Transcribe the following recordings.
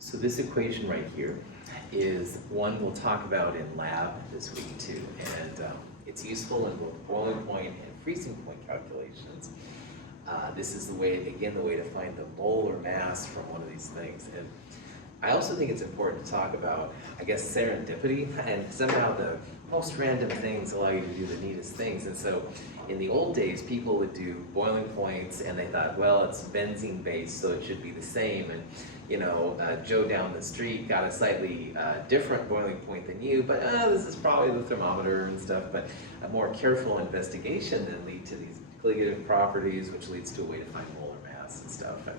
So this equation right here is one we'll talk about in lab this week too, and it's useful in both boiling point and freezing point calculations. This is the way, again, the way to find the molar mass from one of these things. And I also think it's important to talk about, I guess, serendipity, and somehow the most random things allow you to do the neatest things. And so in the old days, people would do boiling points and they thought, well, it's benzene based, so it should be the same. And you know, Joe down the street got a slightly different boiling point than you, but this is probably the thermometer and stuff. But a more careful investigation then lead to these colligative properties, which leads to a way to find molar mass and stuff. And,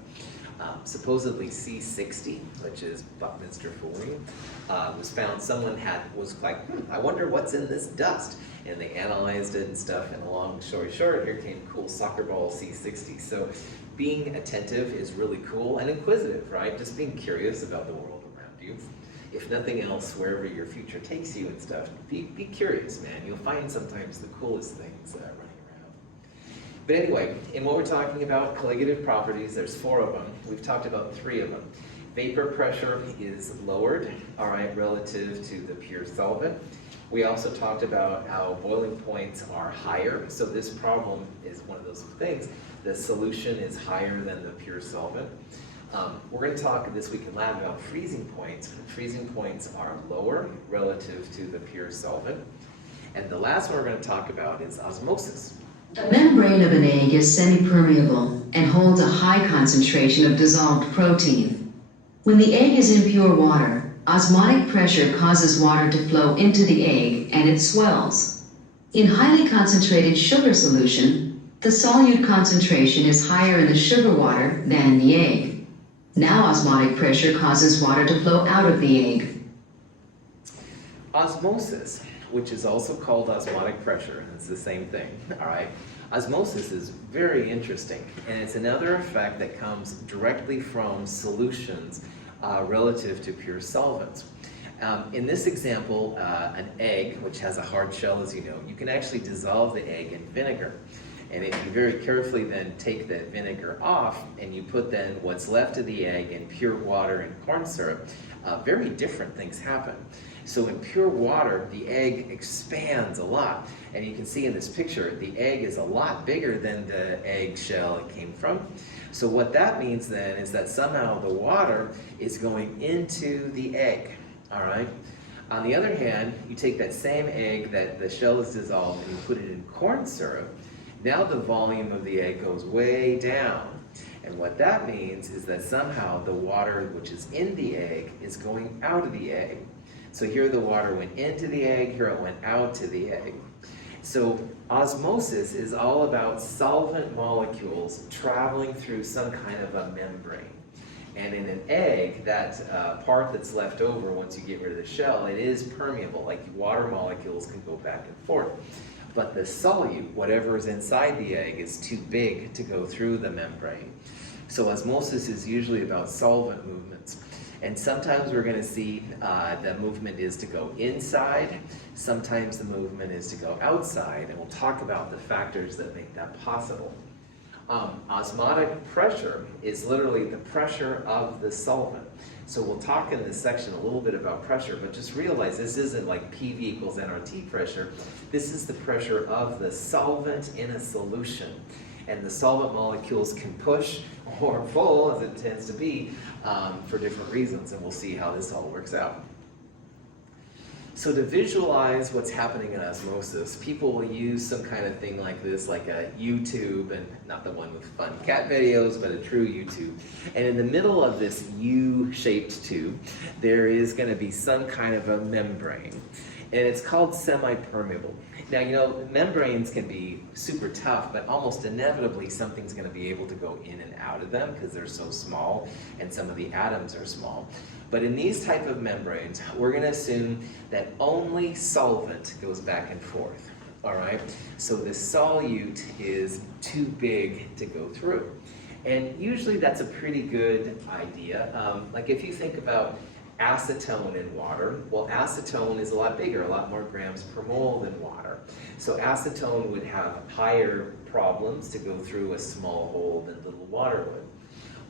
supposedly C60, which is Buckminster fullerene, was found. Someone was like, I wonder what's in this dust, and they analyzed it and stuff. And long story short, here came cool soccer ball C60. So being attentive is really cool and inquisitive, right? Just being curious about the world around you. If nothing else, wherever your future takes you and stuff, be curious, man. You'll find sometimes the coolest things running around. But anyway, in what we're talking about, colligative properties, there's 4 of them. We've talked about 3 of them. Vapor pressure is lowered, all right, relative to the pure solvent. We also talked about how boiling points are higher. So this problem is one of those things. The solution is higher than the pure solvent. We're going to talk this week in lab about freezing points. Freezing points are lower relative to the pure solvent. And the last one we're going to talk about is osmosis. The membrane of an egg is semi-permeable and holds a high concentration of dissolved protein. When the egg is in pure water, osmotic pressure causes water to flow into the egg and it swells. In highly concentrated sugar solution, the solute concentration is higher in the sugar water than in the egg. Now osmotic pressure causes water to flow out of the egg. Osmosis, which is also called osmotic pressure, it's the same thing, all right? Osmosis is very interesting, and it's another effect that comes directly from solutions relative to pure solvents. In this example, an egg, which has a hard shell, as you know, you can actually dissolve the egg in vinegar. And if you very carefully then take that vinegar off and you put then what's left of the egg in pure water and corn syrup, very different things happen. So in pure water, the egg expands a lot. And you can see in this picture, the egg is a lot bigger than the egg shell it came from. So what that means then is that somehow the water is going into the egg, all right? On the other hand, you take that same egg that the shell is dissolved and you put it in corn syrup. Now the volume of the egg goes way down. And what that means is that somehow the water which is in the egg is going out of the egg. So here the water went into the egg, here it went out to the egg. So osmosis is all about solvent molecules traveling through some kind of a membrane. And in an egg, that part that's left over once you get rid of the shell, it is permeable, like water molecules can go back and forth. But the solute, whatever is inside the egg, is too big to go through the membrane. So osmosis is usually about solvent movements. And sometimes we're going to see the movement is to go inside, sometimes the movement is to go outside, and we'll talk about the factors that make that possible. Osmotic pressure is literally the pressure of the solvent. So we'll talk in this section a little bit about pressure, but just realize this isn't like PV equals nRT pressure. This is the pressure of the solvent in a solution. And the solvent molecules can push or pull, as it tends to be, for different reasons, and we'll see how this all works out. So to visualize what's happening in osmosis, people will use some kind of thing like this, like a U-tube, and not the one with fun cat videos, but a true U-tube. And in the middle of this U-shaped tube, there is going to be some kind of a membrane. And it's called semi-permeable. Now, you know, membranes can be super tough, but almost inevitably something's going to be able to go in and out of them because they're so small and some of the atoms are small. But in these type of membranes, we're going to assume that only solvent goes back and forth, all right? So the solute is too big to go through. And usually that's a pretty good idea. Like if you think about acetone in water, well, acetone is a lot bigger, a lot more grams per mole than water. So acetone would have higher problems to go through a small hole than little water would.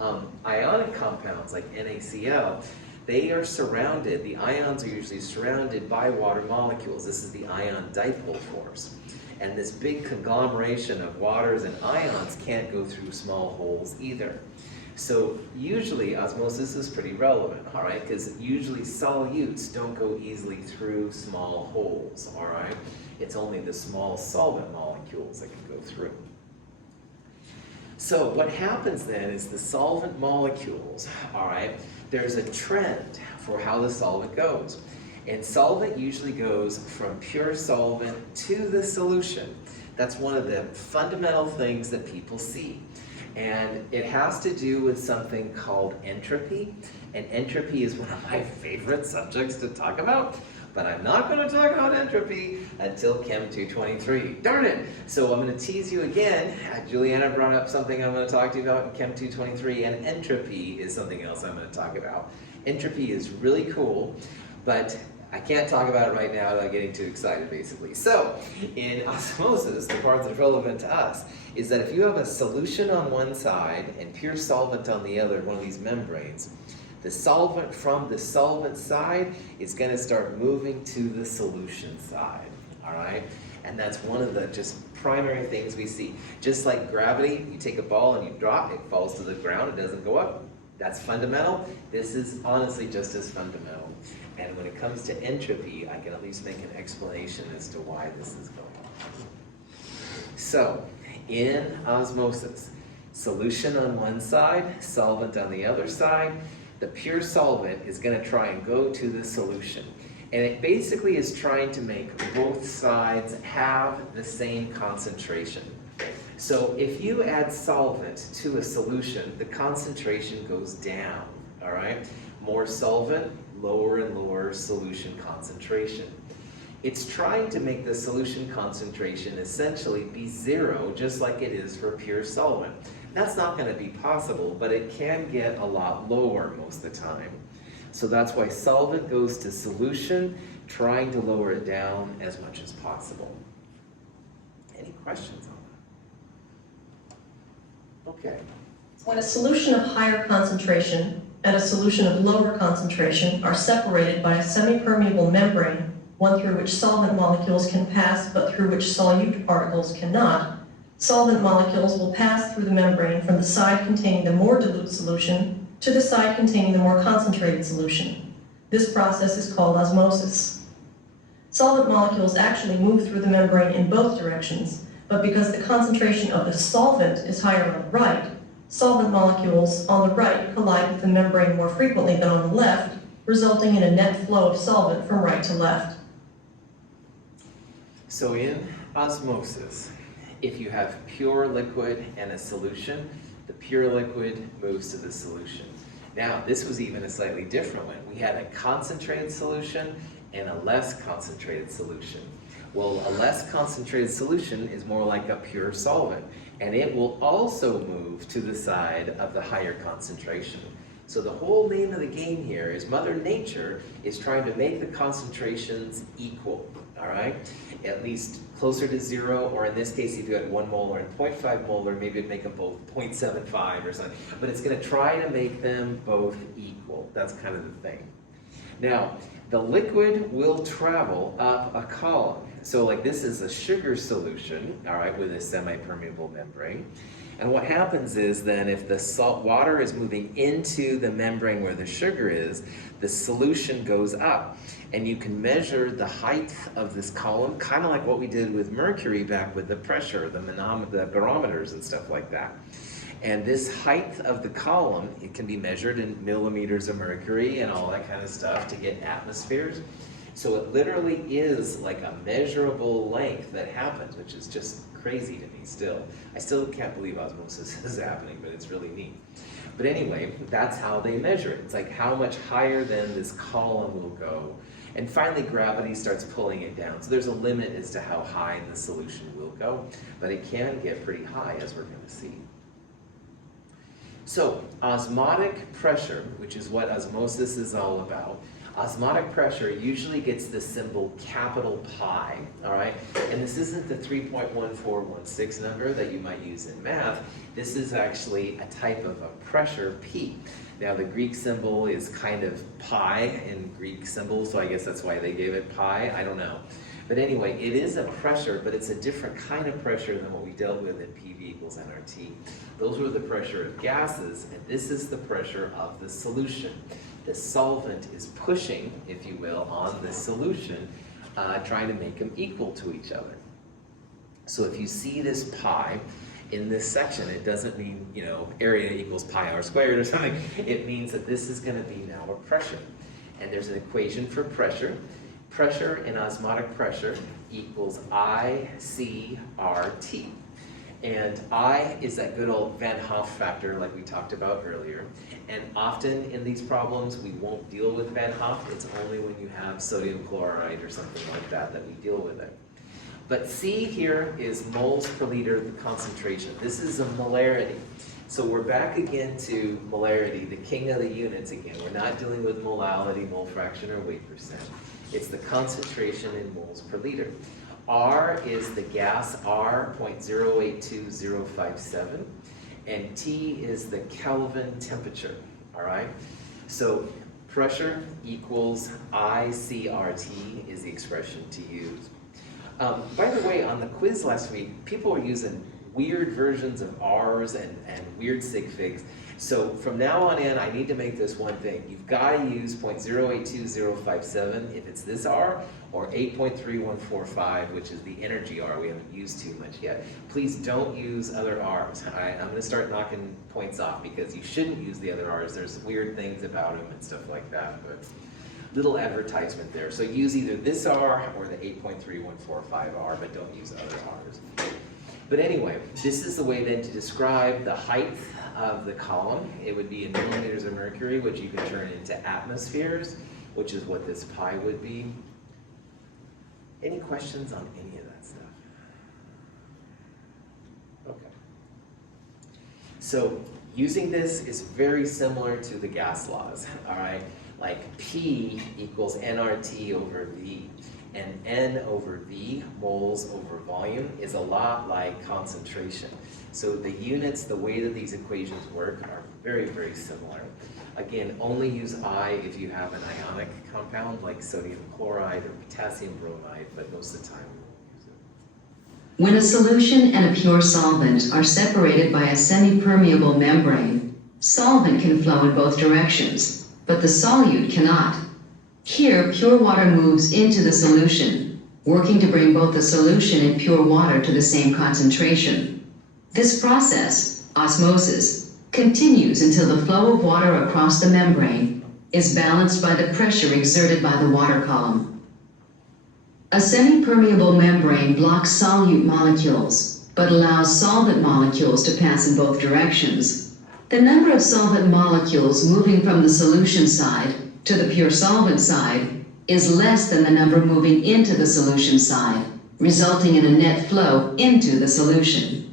Ionic compounds like NaCl, they are surrounded, the ions are usually surrounded by water molecules. This is the ion dipole force. And this big conglomeration of waters and ions can't go through small holes either. So usually osmosis is pretty relevant, all right, because usually solutes don't go easily through small holes, all right? It's only the small solvent molecules that can go through. So what happens then is the solvent molecules, all right, there's a trend for how the solvent goes. And solvent usually goes from pure solvent to the solution. That's one of the fundamental things that people see. And it has to do with something called entropy. And entropy is one of my favorite subjects to talk about. But I'm not going to talk about entropy until Chem 223. Darn it! So I'm going to tease you again. Juliana brought up something I'm going to talk to you about in Chem 223, and entropy is something else I'm going to talk about. Entropy is really cool, but I can't talk about it right now without getting too excited, basically. So, in osmosis, the part that's relevant to us is that if you have a solution on one side and pure solvent on the other, one of these membranes, the solvent from the solvent side is going to start moving to the solution side, all right? And that's one of the just primary things we see. Just like gravity, you take a ball and you drop, it falls to the ground, it doesn't go up. That's fundamental. This is honestly just as fundamental. And when it comes to entropy, I can at least make an explanation as to why this is going on. So, in osmosis, solution on one side, solvent on the other side, the pure solvent is going to try and go to the solution. And it basically is trying to make both sides have the same concentration. So if you add solvent to a solution, the concentration goes down, all right? More solvent, lower and lower solution concentration. It's trying to make the solution concentration essentially be zero, just like it is for pure solvent. That's not going to be possible, but it can get a lot lower most of the time. So that's why solvent goes to solution, trying to lower it down as much as possible. Any questions on that? Okay. When a solution of higher concentration and a solution of lower concentration are separated by a semi-permeable membrane, one through which solvent molecules can pass but through which solute particles cannot, solvent molecules will pass through the membrane from the side containing the more dilute solution to the side containing the more concentrated solution. This process is called osmosis. Solvent molecules actually move through the membrane in both directions, but because the concentration of the solvent is higher on the right, solvent molecules on the right collide with the membrane more frequently than on the left, resulting in a net flow of solvent from right to left. So in osmosis, if you have pure liquid and a solution, the pure liquid moves to the solution. Now, this was even a slightly different one. We had a concentrated solution and a less concentrated solution. Well, a less concentrated solution is more like a pure solvent, and it will also move to the side of the higher concentration. So the whole name of the game here is Mother Nature is trying to make the concentrations equal, all right? At least closer to zero, or in this case, if you had 1 molar and 0.5 molar, maybe it'd make them both 0.75 or something. But it's going to try to make them both equal. That's kind of the thing. Now, the liquid will travel up a column. So like this is a sugar solution, all right, with a semi-permeable membrane. And what happens is then if the salt water is moving into the membrane where the sugar is, the solution goes up. And you can measure the height of this column, kind of like what we did with mercury back with the pressure, the barometers and stuff like that. And this height of the column, it can be measured in millimeters of mercury and all that kind of stuff to get atmospheres. So it literally is like a measurable length that happens, which is just crazy to me still. I still can't believe osmosis is happening, but it's really neat. But anyway, that's how they measure it. It's like how much higher than this column will go. And finally, gravity starts pulling it down. So there's a limit as to how high the solution will go, but it can get pretty high, as we're going to see. So, osmotic pressure, which is what osmosis is all about. Osmotic pressure usually gets the symbol capital pi, all right? And this isn't the 3.1416 number that you might use in math. This is actually a type of a pressure, P. Now the Greek symbol is kind of pi in Greek symbols, so I guess that's why they gave it pi, I don't know. But anyway, it is a pressure, but it's a different kind of pressure than what we dealt with in PV equals nRT. Those were the pressure of gases, and this is the pressure of the solution. The solvent is pushing, if you will, on the solution, trying to make them equal to each other. So if you see this pi in this section, it doesn't mean, you know, area equals pi r squared or something. It means that this is going to be now a pressure. And there's an equation for pressure. Pressure in osmotic pressure equals ICRT. And I is that good old Van Hoff factor like we talked about earlier. And often in these problems, we won't deal with Van Hoff. It's only when you have sodium chloride or something like that that we deal with it. But C here is moles per liter concentration. This is a molarity. So we're back again to molarity, the king of the units again. We're not dealing with molality, mole fraction, or weight percent. It's the concentration in moles per liter. R is the gas, R, 0.082057, and T is the Kelvin temperature, all right? So pressure equals ICRT is the expression to use. By the way, on the quiz last week, people were using weird versions of R's and weird sig figs. So from now on in, I need to make this one thing. You've got to use 0.082057 if it's this R, or 8.3145, which is the energy R. We haven't used too much yet. Please don't use other R's. All right? I'm going to start knocking points off because you shouldn't use the other R's. There's weird things about them and stuff like that. But little advertisement there. So use either this R or the 8.3145R, but don't use other R's. But anyway, this is the way then to describe the height of the column. It would be in millimeters of mercury, which you can turn into atmospheres, which is what this pi would be. Any questions on any of that stuff? Okay. So using this is very similar to the gas laws, all right? Like P equals nRT over V. And N over V, moles over volume, is a lot like concentration. So the units, the way that these equations work are very, very similar. Again, only use I if you have an ionic compound like sodium chloride or potassium bromide, but most of the time we won't use it. When a solution and a pure solvent are separated by a semi-permeable membrane, solvent can flow in both directions, but the solute cannot. Here, pure water moves into the solution, working to bring both the solution and pure water to the same concentration. This process, osmosis, continues until the flow of water across the membrane is balanced by the pressure exerted by the water column. A semi-permeable membrane blocks solute molecules, but allows solvent molecules to pass in both directions. The number of solvent molecules moving from the solution side to the pure solvent side is less than the number moving into the solution side, resulting in a net flow into the solution.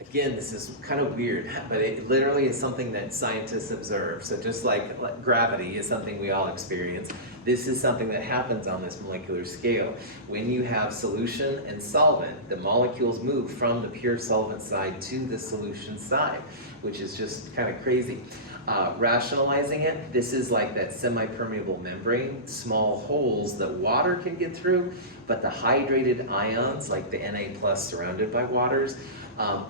Again, this is kind of weird, but it literally is something that scientists observe. So just like gravity is something we all experience, this is something that happens on this molecular scale. When you have solution and solvent, the molecules move from the pure solvent side to the solution side, which is just kind of crazy. Rationalizing it, this is like that semi-permeable membrane, small holes that water can get through, but the hydrated ions, like the Na+ surrounded by waters,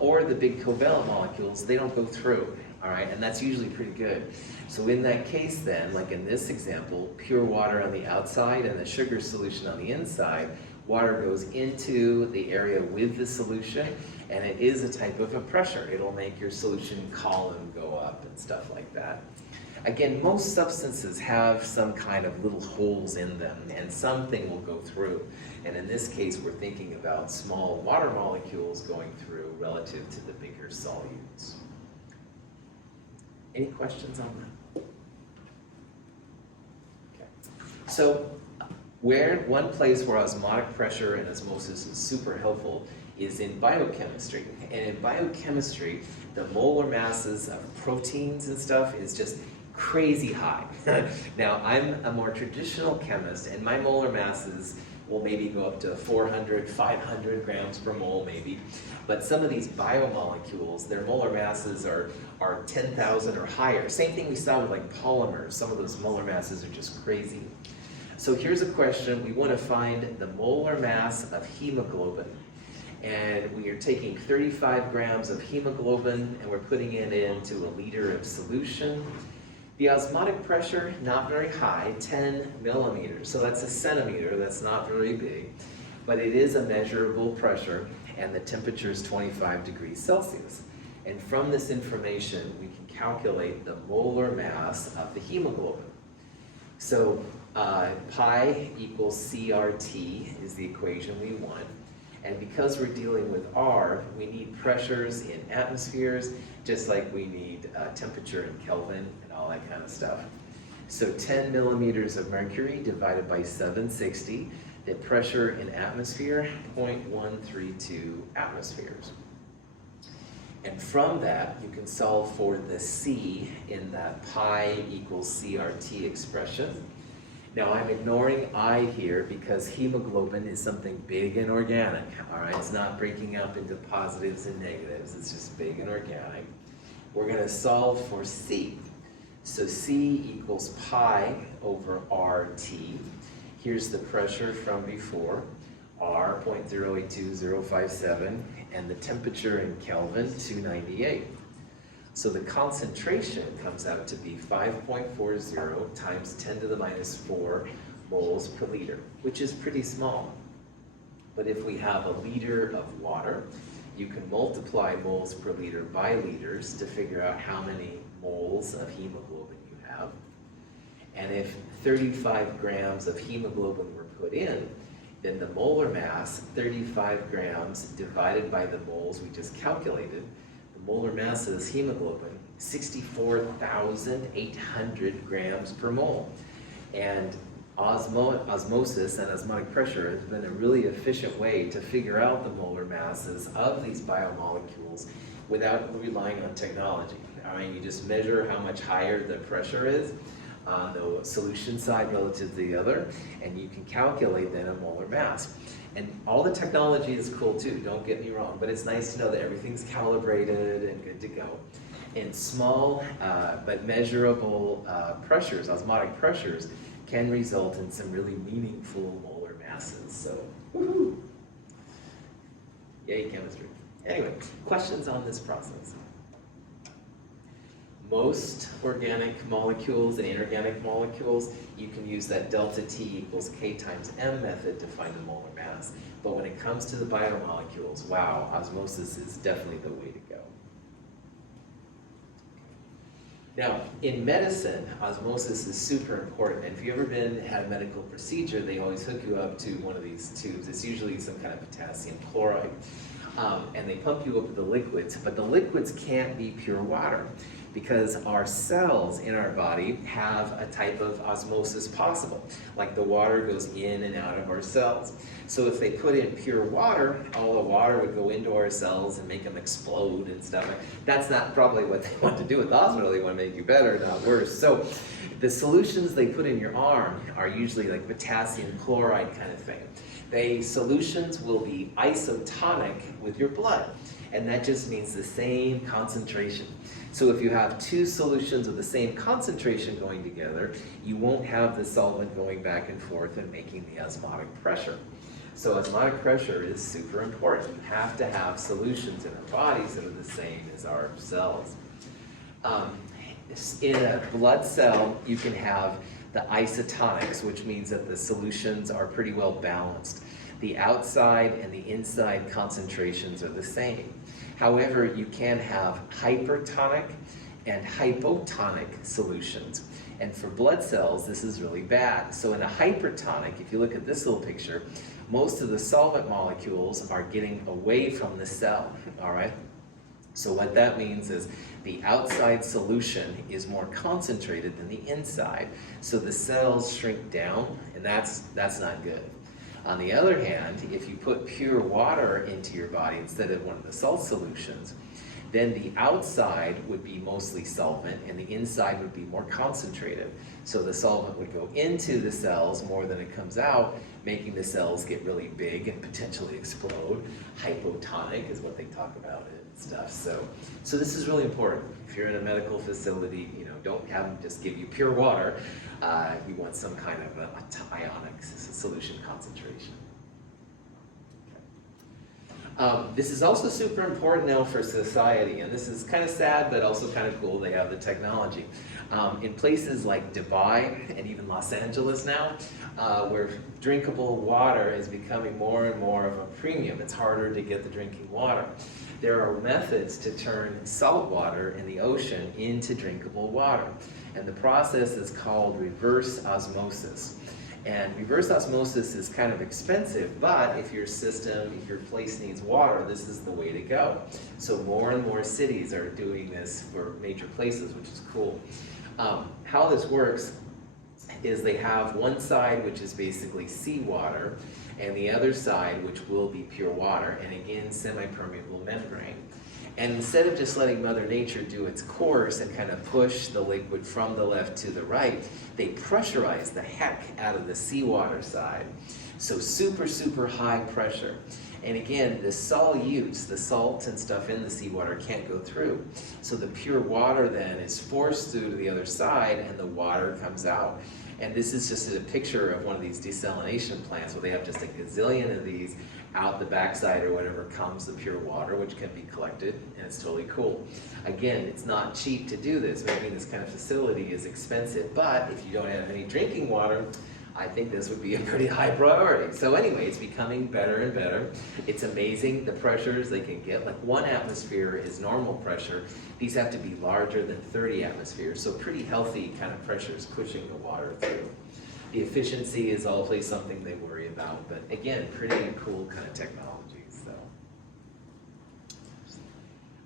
or the big covalent molecules, they don't go through, all right? And that's usually pretty good. So in that case then, like in this example, pure water on the outside and the sugar solution on the inside, water goes into the area with the solution, and it is a type of a pressure. It'll make your solution column go up and stuff like that. Again, most substances have some kind of little holes in them, and something will go through. And in this case, we're thinking about small water molecules going through relative to the bigger solutes. Any questions on that? Okay. So, one place where osmotic pressure and osmosis is super helpful is in biochemistry. And in biochemistry, the molar masses of proteins and stuff is just crazy high. Now, I'm a more traditional chemist, and my molar masses will maybe go up to 400, 500 grams per mole maybe. But some of these biomolecules, their molar masses are 10,000 or higher. Same thing we saw with like polymers. Some of those molar masses are just crazy. So here's a question. We want to find the molar mass of hemoglobin. And we are taking 35 grams of hemoglobin and we're putting it into a liter of solution. The osmotic pressure, not very high, 10 millimeters. So that's a centimeter, that's not very big. But it is a measurable pressure, and the temperature is 25 degrees Celsius. And from this information, we can calculate the molar mass of the hemoglobin. So pi equals CRT is the equation we want. And because we're dealing with R, we need pressures in atmospheres, just like we need temperature in Kelvin and all that kind of stuff. So 10 millimeters of mercury divided by 760, the pressure in atmosphere, 0.132 atmospheres. And from that, you can solve for the C in that pi equals CRT expression. Now I'm ignoring I here because hemoglobin is something big and organic, all right? It's not breaking up into positives and negatives, it's just big and organic. We're gonna solve for C. So C equals pi over RT. Here's the pressure from before, R 0.082057, and the temperature in Kelvin, 298. So the concentration comes out to be 5.40 times 10 to the minus 4 moles per liter, which is pretty small. But if we have a liter of water, you can multiply moles per liter by liters to figure out how many moles of hemoglobin you have. And if 35 grams of hemoglobin were put in, then the molar mass, 35 grams divided by the moles we just calculated, molar mass is hemoglobin, 64,800 grams per mole. And osmosis and osmotic pressure has been a really efficient way to figure out the molar masses of these biomolecules without relying on technology. All right, you just measure how much higher the pressure is on the solution side relative to the other, and you can calculate then a molar mass. And all the technology is cool too, don't get me wrong, but it's nice to know that everything's calibrated and good to go. And small but measurable pressures, osmotic pressures, can result in some really meaningful molar masses. So, woohoo! Yay, chemistry. Anyway, questions on this process? Most organic molecules and inorganic molecules, you can use that delta T equals K times M method to find the molar mass. But when it comes to the biomolecules, wow, osmosis is definitely the way to go. Now, in medicine, osmosis is super important. And if you've ever had a medical procedure, they always hook you up to one of these tubes. It's usually some kind of potassium chloride. And they pump you up with the liquids, but the liquids can't be pure water, because our cells in our body have a type of osmosis possible. Like the water goes in and out of our cells. So if they put in pure water, all the water would go into our cells and make them explode and stuff. That's not probably what they want to do with osmosis. They want to make you better, not worse. So the solutions they put in your arm are usually like potassium chloride kind of thing. Solutions will be isotonic with your blood, and that just means the same concentration. So if you have two solutions of the same concentration going together, you won't have the solvent going back and forth and making the osmotic pressure. So osmotic pressure is super important. You have to have solutions in our bodies that are the same as our cells. In a blood cell, you can have the isotonics, which means that the solutions are pretty well balanced. The outside and the inside concentrations are the same. However, you can have hypertonic and hypotonic solutions. And for blood cells, this is really bad. So in a hypertonic, if you look at this little picture, most of the solvent molecules are getting away from the cell, all right? So what that means is the outside solution is more concentrated than the inside. So the cells shrink down, and that's not good. On the other hand, if you put pure water into your body instead of one of the salt solutions, Then the outside would be mostly solvent and the inside would be more concentrated. So the solvent would go into the cells more than it comes out, making the cells get really big and potentially explode. Hypotonic is what they talk about it and stuff. So this is really important. If you're in a medical facility, don't have them just give you pure water. You want some kind of a ionic solution concentration. This is also super important now for society, and this is kind of sad, but also kind of cool. They have the technology. In places like Dubai and even Los Angeles now, where drinkable water is becoming more and more of a premium, it's harder to get the drinking water. There are methods to turn salt water in the ocean into drinkable water, and the process is called reverse osmosis. And reverse osmosis is kind of expensive, but if your place needs water, this is the way to go. So more and more cities are doing this for major places, which is cool. How this works is they have one side which is basically seawater, and the other side which will be pure water, and again, semi-permeable membrane. And instead of just letting Mother Nature do its course and kind of push the liquid from the left to the right, they pressurize the heck out of the seawater side. So super, super high pressure. And again, the solutes, the salts and stuff in the seawater can't go through. So the pure water then is forced through to the other side and the water comes out. And this is just a picture of one of these desalination plants where they have just a gazillion of these. Out the backside or whatever comes the pure water, which can be collected, and it's totally cool. Again, it's not cheap to do this. Making this kind of facility is expensive, but if you don't have any drinking water, I think this would be a pretty high priority. So anyway, it's becoming better and better. It's amazing the pressures they can get. Like 1 atmosphere is normal pressure. These have to be larger than 30 atmospheres, so pretty healthy kind of pressures pushing the water through. The efficiency is always something they worry about, but again, pretty cool kind of technologies.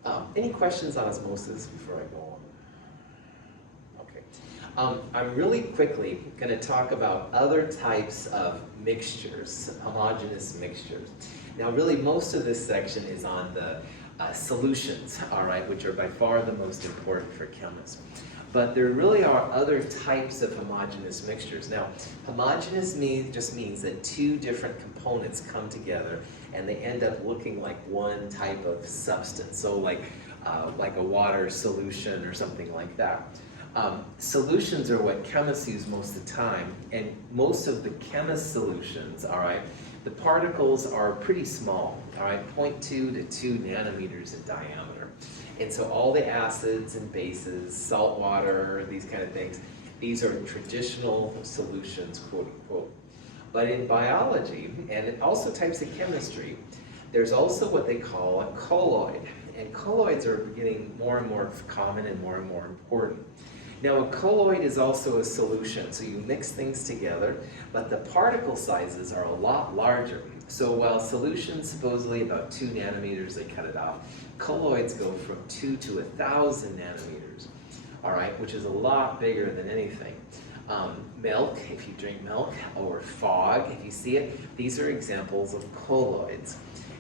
So, any questions on osmosis before I go on? Okay. I'm really quickly going to talk about other types of mixtures, homogeneous mixtures. Now, really, most of this section is on the solutions, all right, which are by far the most important for chemists. But there really are other types of homogeneous mixtures. Now, homogeneous just means that 2 different components come together and they end up looking like one type of substance. So like a water solution or something like that. Solutions are what chemists use most of the time, and most of the chemist solutions, all right, the particles are pretty small, all right, 0.2 to 2 nanometers in diameter. And so all the acids and bases, salt water, these kind of things, these are traditional solutions, quote unquote. But in biology, and also types of chemistry, there's also what they call a colloid. And colloids are getting more and more common and more important. Now a colloid is also a solution, so you mix things together, but the particle sizes are a lot larger. So while solutions supposedly about 2 nanometers, they cut it off, colloids go from 2 to 1,000 nanometers, all right, which is a lot bigger than anything. Milk, if you drink milk, or fog, if you see it, these are examples of colloids.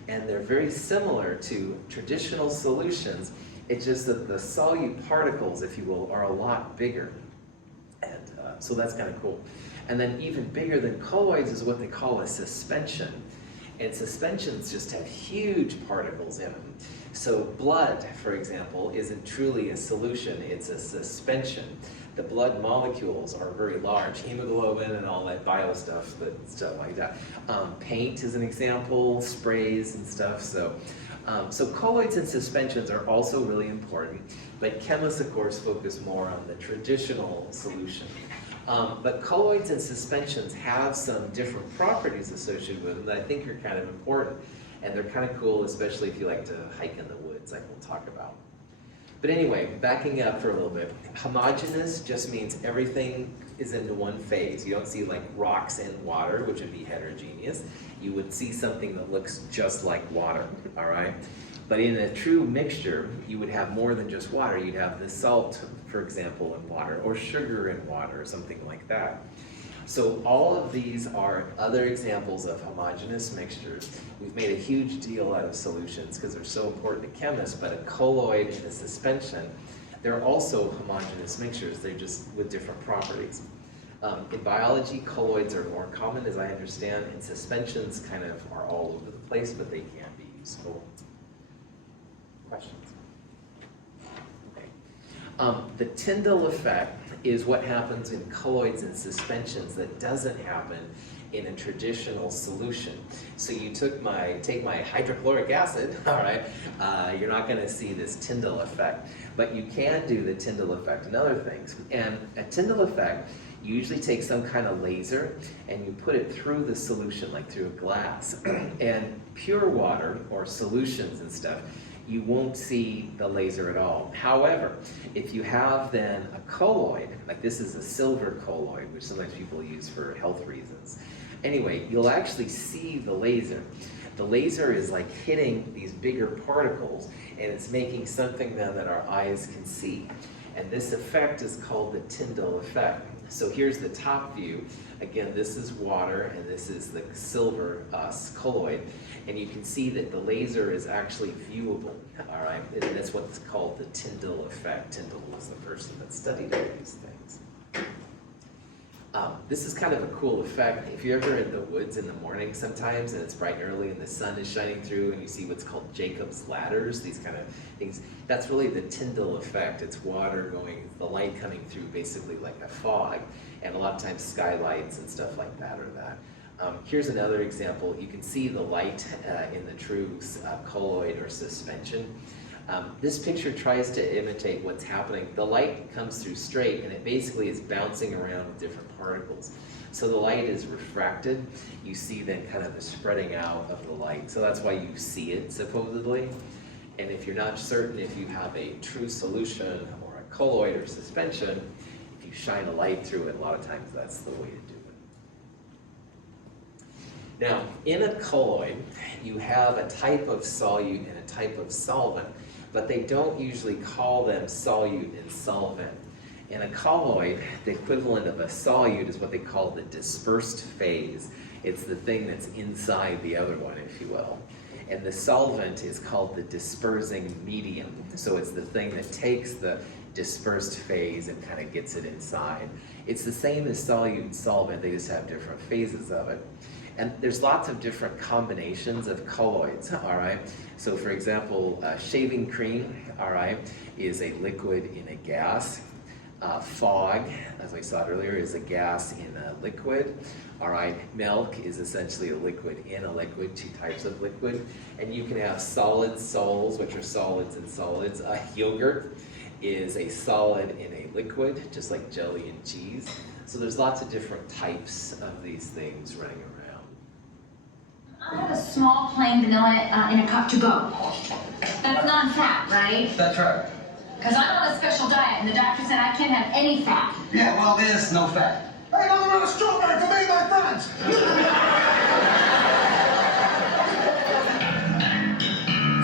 And they're very similar to traditional solutions. It's just that the solute particles, if you will, are a lot bigger. And so that's kind of cool. And then even bigger than colloids is what they call a suspension. And suspensions just have huge particles in them. So blood, for example, isn't truly a solution, it's a suspension. The blood molecules are very large, hemoglobin and all that bio stuff like that. Paint is an example, sprays and stuff. So colloids and suspensions are also really important, but chemists, of course, focus more on the traditional solution. But colloids and suspensions have some different properties associated with them that I think are kind of important, and they're kind of cool, especially if you like to hike in the woods, like we'll talk about. But anyway, backing up for a little bit, homogeneous just means everything is into one phase. You don't see like rocks in water, which would be heterogeneous. You would see something that looks just like water, all right? But in a true mixture, you would have more than just water. You'd have the salt, for example, in water, or sugar in water, or something like that. So all of these are other examples of homogeneous mixtures. We've made a huge deal out of solutions because they're so important to chemists, but a colloid and a suspension, they're also homogeneous mixtures. They're just with different properties. In biology, colloids are more common, as I understand, and suspensions kind of are all over the place, but they can be useful. Questions? Okay. The Tyndall Effect is what happens in colloids and suspensions that doesn't happen in a traditional solution. So you take my hydrochloric acid, all right, you're not going to see this Tyndall Effect, but you can do the Tyndall Effect and other things. And a Tyndall Effect, you usually take some kind of laser and you put it through the solution, like through a glass. And pure water or solutions and stuff, you won't see the laser at all. However, if you have then a colloid, like this is a silver colloid, which sometimes people use for health reasons. Anyway, you'll actually see the laser. The laser is like hitting these bigger particles, and it's making something then that our eyes can see. And this effect is called the Tyndall Effect. So here's the top view. Again, this is water, and this is the silver colloid. And you can see that the laser is actually viewable, all right? And that's what's called the Tyndall Effect. Tyndall was the person that studied all these things. This is kind of a cool effect. If you're ever in the woods in the morning sometimes, and it's bright and early, and the sun is shining through, and you see what's called Jacob's ladders, these kind of things, that's really the Tyndall Effect. It's water going, the light coming through basically like a fog, and a lot of times skylights and stuff like that are that. Here's another example. You can see the light in the true colloid or suspension. This picture tries to imitate what's happening. The light comes through straight, and it basically is bouncing around with different particles. So the light is refracted. You see then kind of the spreading out of the light. So that's why you see it, supposedly. And if you're not certain if you have a true solution or a colloid or suspension, if you shine a light through it, a lot of times that's the way to do it. Now, in a colloid, you have a type of solute and a type of solvent, but they don't usually call them solute and solvent. In a colloid, the equivalent of a solute is what they call the dispersed phase. It's the thing that's inside the other one, if you will. And the solvent is called the dispersing medium. So it's the thing that takes the dispersed phase and kind of gets it inside. It's the same as solute and solvent, they just have different phases of it. And there's lots of different combinations of colloids, all right? So for example, shaving cream, all right, is a liquid in a gas. Fog, as we saw earlier, is a gas in a liquid. All right, milk is essentially a liquid in a liquid, two types of liquid. And you can have solid sols, which are solids and solids. Yogurt is a solid in a liquid, just like jelly and cheese. So there's lots of different types of these things running around. I have a small plain vanilla in a cup to go. That's non-fat, right? That's right. Because I'm on a special diet, and the doctor said I can't have any fat. Yeah, well, there's no fat. Hey, nothing but a strawberry for me, my friends!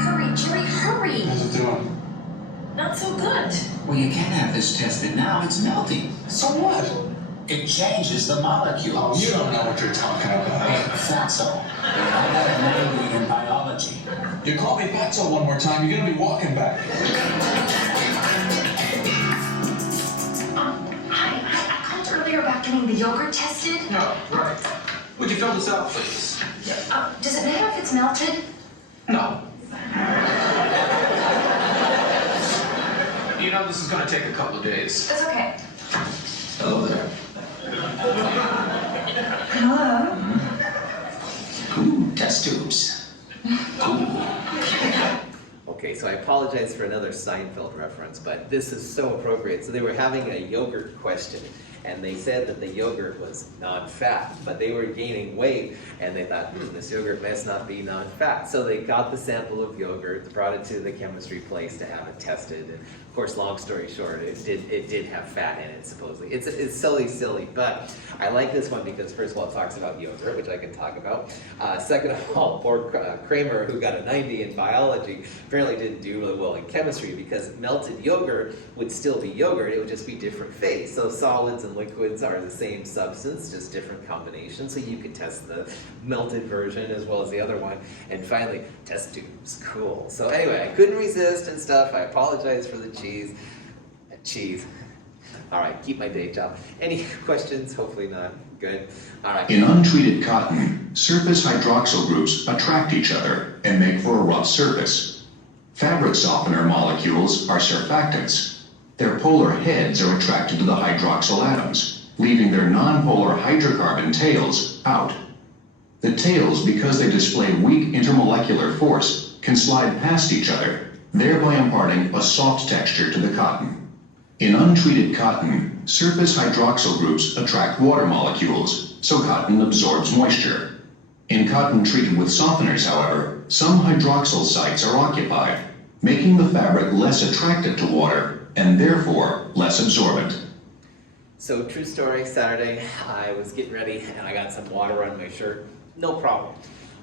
Hurry, Jerry, hurry! How's it doing? Not so good. Well, you can't have this tested now. It's melting. So what? It changes the molecules. Oh, you don't know what you're talking about. Fatso. Mainly in biology. You call me Fatso one more time, you're gonna be walking back. I called earlier about getting the yogurt tested. No, right. Would you fill this out, please? Does it matter if it's melted? No. You know this is gonna take a couple of days. It's okay. Hello there. Hello? Ooh, test tubes. Ooh. Okay, so I apologize for another Seinfeld reference, but this is so appropriate. So they were having a yogurt question, and they said that the yogurt was non-fat, but they were gaining weight, and they thought, this yogurt must not be non-fat. So they got the sample of yogurt, brought it to the chemistry place to have it tested, and of course, long story short, it did have fat in it, supposedly. It's silly, but I like this one because first of all, it talks about yogurt, which I can talk about. Second of all, poor Kramer, who got a 90 in biology, apparently didn't do really well in chemistry because melted yogurt would still be yogurt, it would just be different phase. So solids and and liquids are the same substance, just different combinations. So you could test the melted version as well as the other one. And finally, test tubes, cool. So anyway, I couldn't resist and stuff. I apologize for the cheese. All right, keep my day job. Any questions? Hopefully not. Good. All right. In untreated cotton, surface hydroxyl groups attract each other and make for a rough surface. Fabric softener molecules are surfactants. Their polar heads are attracted to the hydroxyl atoms, leaving their nonpolar hydrocarbon tails out. The tails, because they display weak intermolecular force, can slide past each other, thereby imparting a soft texture to the cotton. In untreated cotton, surface hydroxyl groups attract water molecules, so cotton absorbs moisture. In cotton treated with softeners, however, some hydroxyl sites are occupied, making the fabric less attracted to water and therefore less absorbent. So true story, Saturday, I was getting ready and I got some water on my shirt. No problem.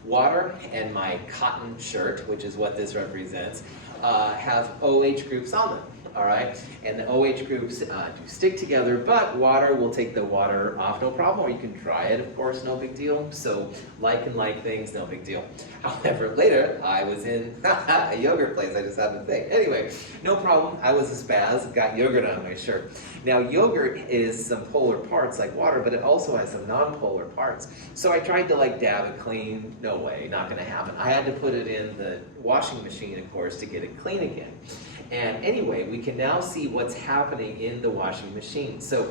Water and my cotton shirt, which is what this represents, have OH groups on them. All right, and the OH groups do stick together, but water will take the water off, no problem, or you can dry it, of course, no big deal. So like and like things, no big deal. However, later, I was in a yogurt place, I just happened to think. Anyway, no problem, I was a spaz, got yogurt on my shirt. Now, yogurt is some polar parts like water, but it also has some non-polar parts. So I tried to like dab it clean, no way, not gonna happen. I had to put it in the washing machine, of course, to get it clean again. And anyway, we can now see what's happening in the washing machine. So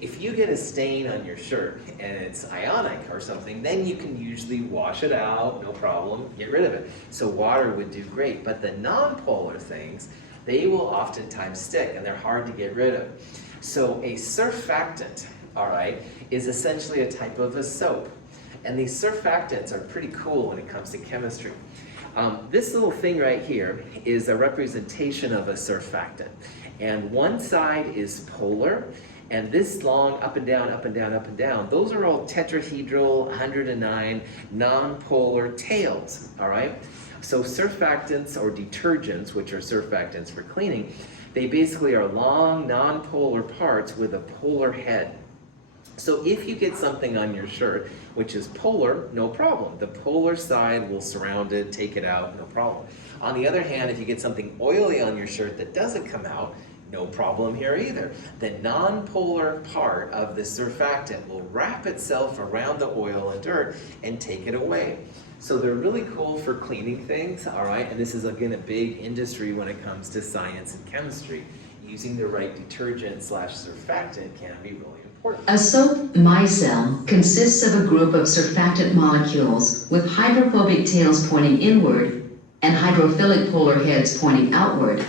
if you get a stain on your shirt and it's ionic or something, then you can usually wash it out, no problem, get rid of it. So water would do great, but the non-polar things, they will oftentimes stick and they're hard to get rid of. So a surfactant, all right, is essentially a type of a soap. And these surfactants are pretty cool when it comes to chemistry. This little thing right here is a representation of a surfactant. And one side is polar, and this long up and down, up and down, up and down, those are all tetrahedral 109 non-polar tails, all right? So surfactants or detergents, which are surfactants for cleaning, they basically are long non-polar parts with a polar head. So if you get something on your shirt, which is polar, no problem. The polar side will surround it, take it out, no problem. On the other hand, if you get something oily on your shirt that doesn't come out, no problem here either. The non-polar part of the surfactant will wrap itself around the oil and dirt and take it away. So they're really cool for cleaning things, all right? And this is, again, a big industry when it comes to science and chemistry. Using the right detergent / surfactant can be really important. A soap micelle consists of a group of surfactant molecules with hydrophobic tails pointing inward and hydrophilic polar heads pointing outward.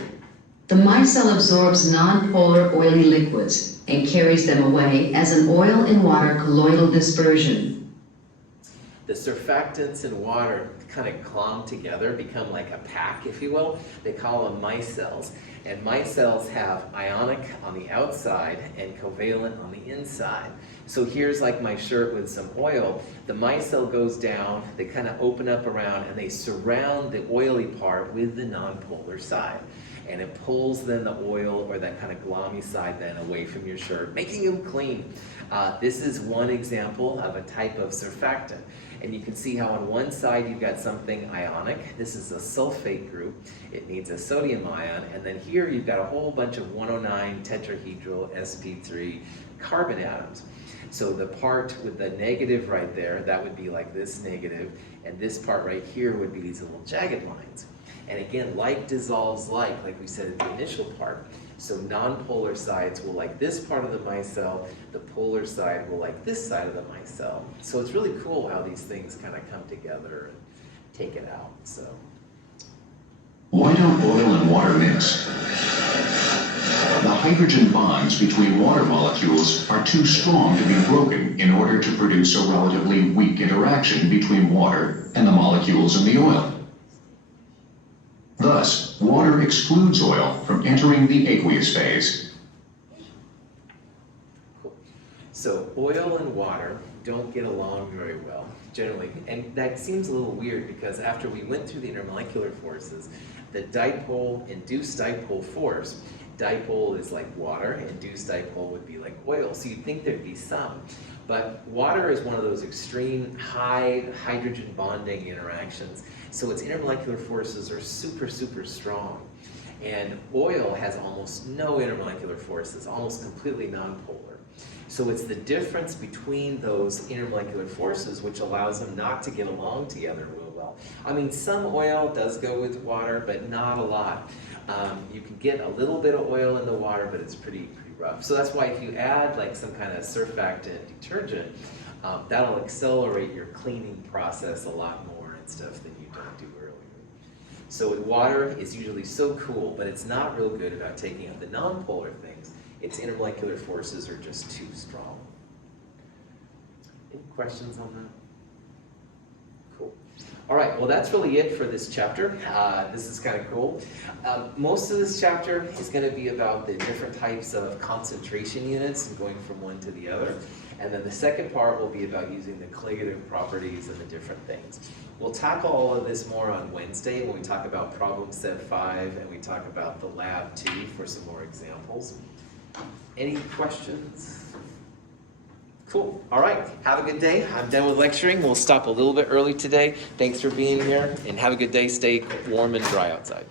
The micelle absorbs non-polar oily liquids and carries them away as an oil and water colloidal dispersion. The surfactants and water kind of glom together, become like a pack, if you will. They call them micelles. And micelles have ionic on the outside and covalent on the inside. So here's like my shirt with some oil. The micelle goes down, they kind of open up around, and they surround the oily part with the non-polar side. And it pulls then the oil or that kind of glommy side then away from your shirt, making them clean. This is one example of a type of surfactant. And you can see how on one side you've got something ionic. This is a sulfate group. It needs a sodium ion. And then here you've got a whole bunch of 109 tetrahedral sp3 carbon atoms. So the part with the negative right there, that would be like this negative, and this part right here would be these little jagged lines. And again, like dissolves like we said in the initial part. So non-polar sides will like this part of the micelle, the polar side will like this side of the micelle. So it's really cool how these things kind of come together and take it out. So Why don't oil and water mix? The hydrogen bonds between water molecules are too strong to be broken in order to produce a relatively weak interaction between water and the molecules in the oil. Thus, water excludes oil from entering the aqueous phase. cool. So oil and water don't get along very well, generally. And that seems a little weird because after we went through the intermolecular forces, the induced dipole force dipole is like water, and induced dipole would be like oil. So you'd think there'd be some. But water is one of those extreme high hydrogen bonding interactions. So its intermolecular forces are super, super strong. And oil has almost no intermolecular forces, almost completely nonpolar. So it's the difference between those intermolecular forces which allows them not to get along together real well. I mean, some oil does go with water, but not a lot. You can get a little bit of oil in the water, but it's pretty rough. So that's why if you add like some kind of surfactant detergent, that'll accelerate your cleaning process a lot more and stuff than you don't do earlier. So water is usually so cool, but it's not real good about taking out the nonpolar things. Its intermolecular forces are just too strong. Any questions on that? Cool. All right, well that's really it for this chapter. This is kind of cool. Most of this chapter is going to be about the different types of concentration units and going from one to the other. And then the second part will be about using the colligative properties and the different things. We'll tackle all of this more on Wednesday when we talk about problem set 5 and we talk about the lab 2 for some more examples. Any questions? Cool. All right. Have a good day. I'm done with lecturing. We'll stop a little bit early today. Thanks for being here and have a good day. Stay warm and dry outside.